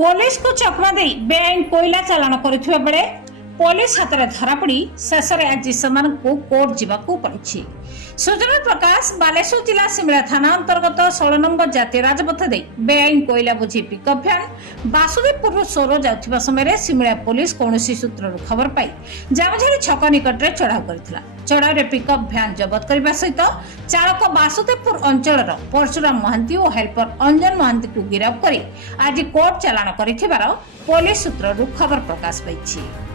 Police को चकमा दे बेआईन कोयला चालाण करुवा बेले पुलिस हाथ में धरापड़ी शेष में आज को कोर्ट जावाक पड़ी। सूचना प्रकाश बालेश्वर जिला सिमला थाना अंतर्गत 16 नंबर जातीय राजपथ दे बेआईन कोयला बोझी पिकअप भ्यान बासुदेवपुर सोरो जाउथिबा समय सिमला पुलिस कौन सूत्र खबर पाई जामझाड़ी छक निकट में चढ़ाऊ कर चढ़ाऊ में पिकअप भ्यान जबत करने सहित चालक बासुदेवपुर अंचल परशुराम महांती और हेल्पर अंजन महांती को गिरफ्त कर आज कोर्ट चालाण कर पुलिस सूत्र खबर प्रकाश पाई।